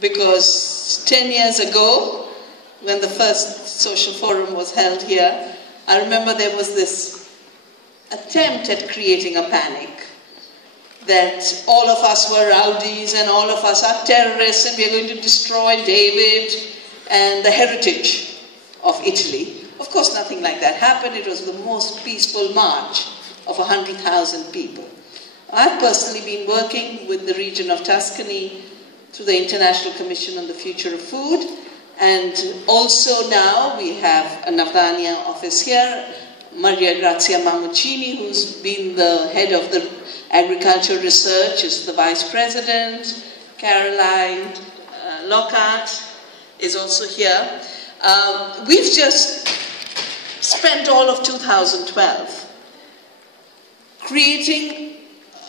because 10 years ago, when the first social forum was held here, I remember there was this attempt at creating a panic that all of us were rowdies and all of us are terrorists and we are going to destroy David and the heritage of Italy. Of course, nothing like that happened. It was the most peaceful march of 100,000 people. I've personally been working with the region of Tuscany through the International Commission on the Future of Food, and also now we have a Navdania office here, Maria Grazia Mamuccini, who's been the head of the agriculture research, is the vice president. Caroline Lockhart is also here. We've just spent all of 2012 creating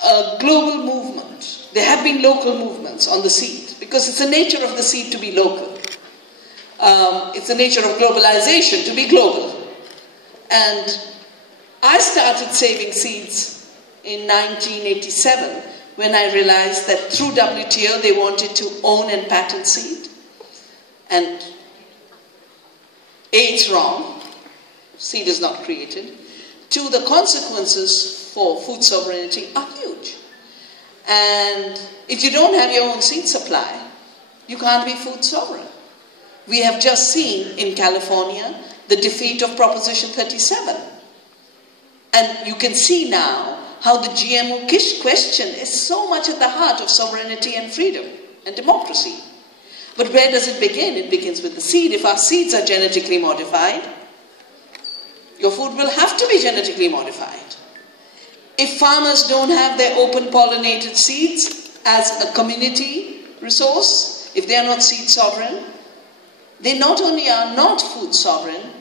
a global movement. There have been local movements on the seed because it's the nature of the seed to be local. It's the nature of globalization to be global. And I started saving seeds in 1987 when I realized that through WTO they wanted to own and patent seed. And A, it's wrong. Seed is not created. Two, the consequences for food sovereignty are huge. And if you don't have your own seed supply, you can't be food sovereign. We have just seen in California the defeat of Proposition 37. And you can see now how the GMO question is so much at the heart of sovereignty and freedom and democracy. But where does it begin? It begins with the seed. If our seeds are genetically modified, your food will have to be genetically modified. If farmers don't have their open pollinated seeds as a community resource, if they are not seed sovereign, they not only are not food sovereign,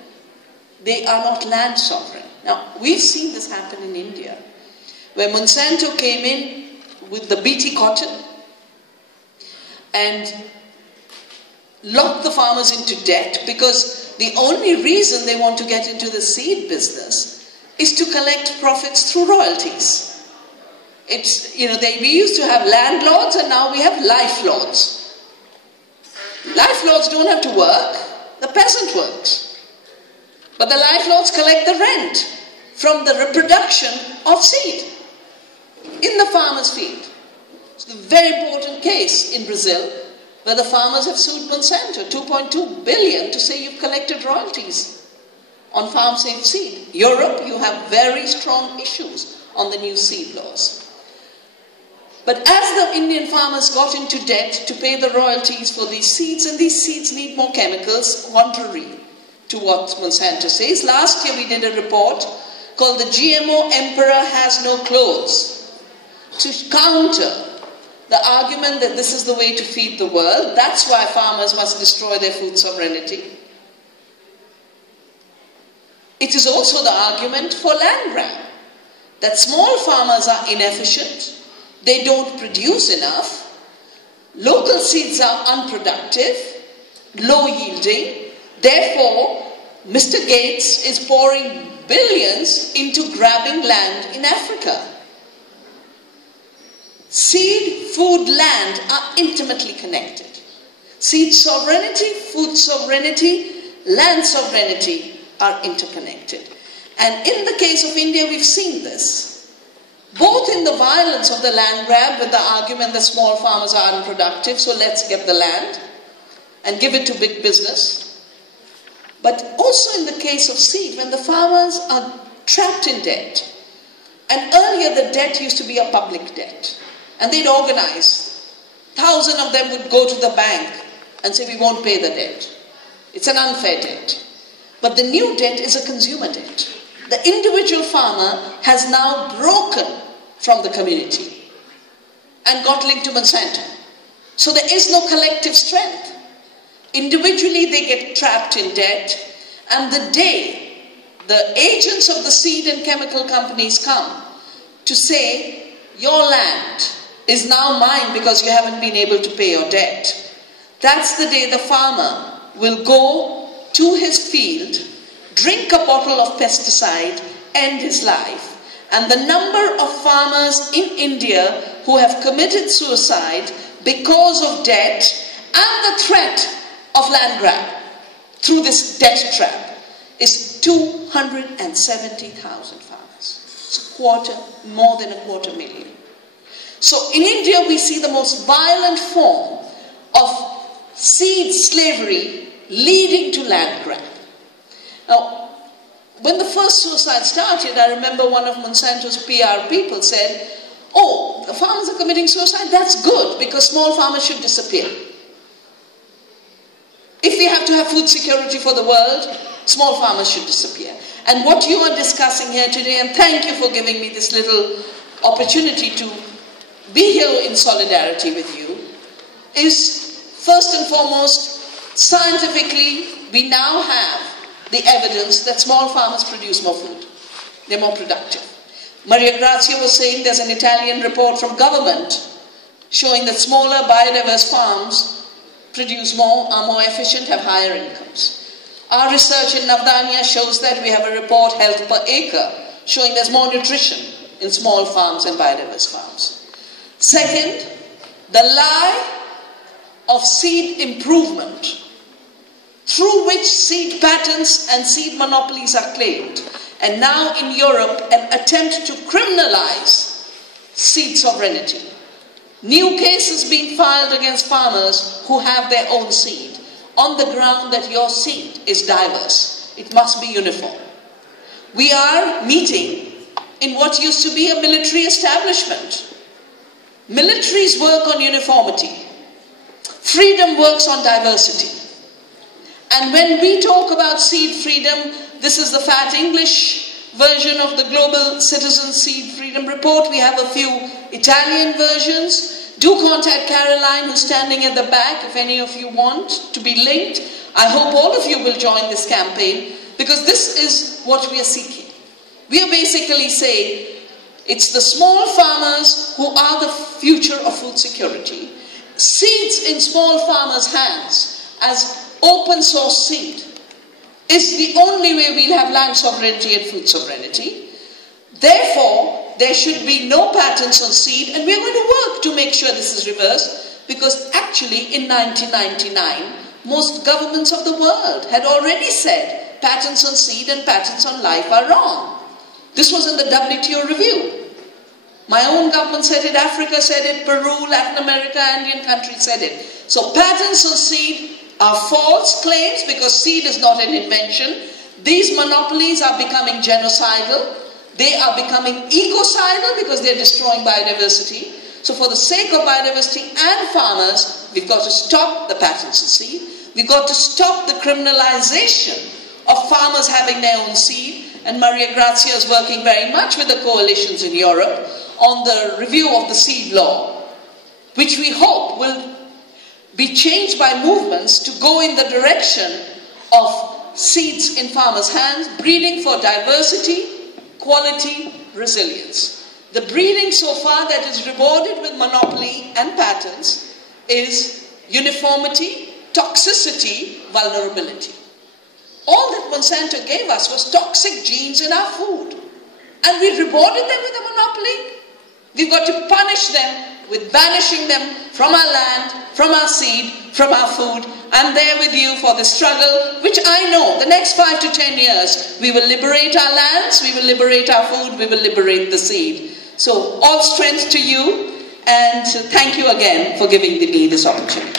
they are not land sovereign. Now, we've seen this happen in India, where Monsanto came in with the BT cotton and locked the farmers into debt because the only reason they want to get into the seed business is to collect profits through royalties. It's, we used to have landlords and now we have lifelords. Lifelords don't have to work, the peasant works. But the lifelords collect the rent from the reproduction of seed in the farmer's field. It's a very important case in Brazil where the farmers have sued Monsanto, 2.2 billion, to say you've collected royalties on farm-safe seed. Europe, you have very strong issues on the new seed laws. But as the Indian farmers got into debt to pay the royalties for these seeds, and these seeds need more chemicals, contrary to what Monsanto says. Last year we did a report called The GMO Emperor Has No Clothes to counter the argument that this is the way to feed the world. That's why farmers must destroy their food sovereignty. It is also the argument for land grab, that small farmers are inefficient, they don't produce enough, local seeds are unproductive, low yielding, therefore Mr. Gates is pouring billions into grabbing land in Africa. Seed, food, land are intimately connected. Seed sovereignty, food sovereignty, land sovereignty are interconnected. And in the case of India, we've seen this. Both in the violence of the land grab with the argument that small farmers are unproductive, so let's get the land and give it to big business. But also in the case of seed, when the farmers are trapped in debt. And earlier the debt used to be a public debt. And they'd organize. 1,000 of them would go to the bank and say, we won't pay the debt. It's an unfair debt. But the new debt is a consumer debt. The individual farmer has now broken from the community and got linked to Monsanto. So there is no collective strength. Individually they get trapped in debt, and the day the agents of the seed and chemical companies come to say, your land is now mine because you haven't been able to pay your debt, that's the day the farmer will go to his field, drink a bottle of pesticide, end his life. And the number of farmers in India who have committed suicide because of debt and the threat of land grab through this debt trap is 270,000 farmers. It's more than a quarter million. So in India we see the most violent form of seed slavery leading to land grab. Now, when the first suicide started, I remember one of Monsanto's PR people said, oh, the farmers are committing suicide, that's good, because small farmers should disappear. If we have to have food security for the world, small farmers should disappear. And what you are discussing here today, and thank you for giving me this little opportunity to be here in solidarity with you, is first and foremost, scientifically, we now have the evidence that small farmers produce more food. They're more productive. Maria Grazia was saying there's an Italian report from government showing that smaller biodiverse farms produce more, are more efficient, have higher incomes. Our research in Vandana shows that we have a report, Health Per Acre, showing there's more nutrition in small farms and biodiverse farms. Second, the lie of seed improvement, through which seed patents and seed monopolies are claimed, and now in Europe an attempt to criminalize seed sovereignty. New cases being filed against farmers who have their own seed, on the ground that your seed is diverse. It must be uniform. We are meeting in what used to be a military establishment. Militaries work on uniformity. Freedom works on diversity. And when we talk about seed freedom, this is the fat English version of the Global Citizen Seed Freedom Report. We have a few Italian versions. Do contact Caroline, who's standing at the back, if any of you want to be linked. I hope all of you will join this campaign, because this is what we are seeking. We are basically saying it's the small farmers who are the future of food security. Seeds in small farmers' hands as open source seed is the only way we'll have land sovereignty and food sovereignty. Therefore, there should be no patents on seed, and we're going to work to make sure this is reversed, because actually in 1999, most governments of the world had already said patents on seed and patents on life are wrong. This was in the WTO review. My own government said it, Africa said it, Peru, Latin America, Andean countries said it. So patents on seed are false claims, because seed is not an invention. These monopolies are becoming genocidal. They are becoming ecocidal, because they're destroying biodiversity. So for the sake of biodiversity and farmers, we've got to stop the patents on seed. We've got to stop the criminalization of farmers having their own seed. And Maria Grazia is working very much with the coalitions in Europe on the review of the seed law, which we hope will be changed by movements to go in the direction of seeds in farmers' hands, breeding for diversity, quality, resilience. The breeding so far that is rewarded with monopoly and patents is uniformity, toxicity, vulnerability. All that Monsanto gave us was toxic genes in our food. And we rewarded them with a monopoly. We've got to punish them with banishing them from our land, from our seed, from our food. I'm there with you for the struggle, which I know the next 5 to 10 years, we will liberate our lands, we will liberate our food, we will liberate the seed. So all strength to you, and thank you again for giving me this opportunity.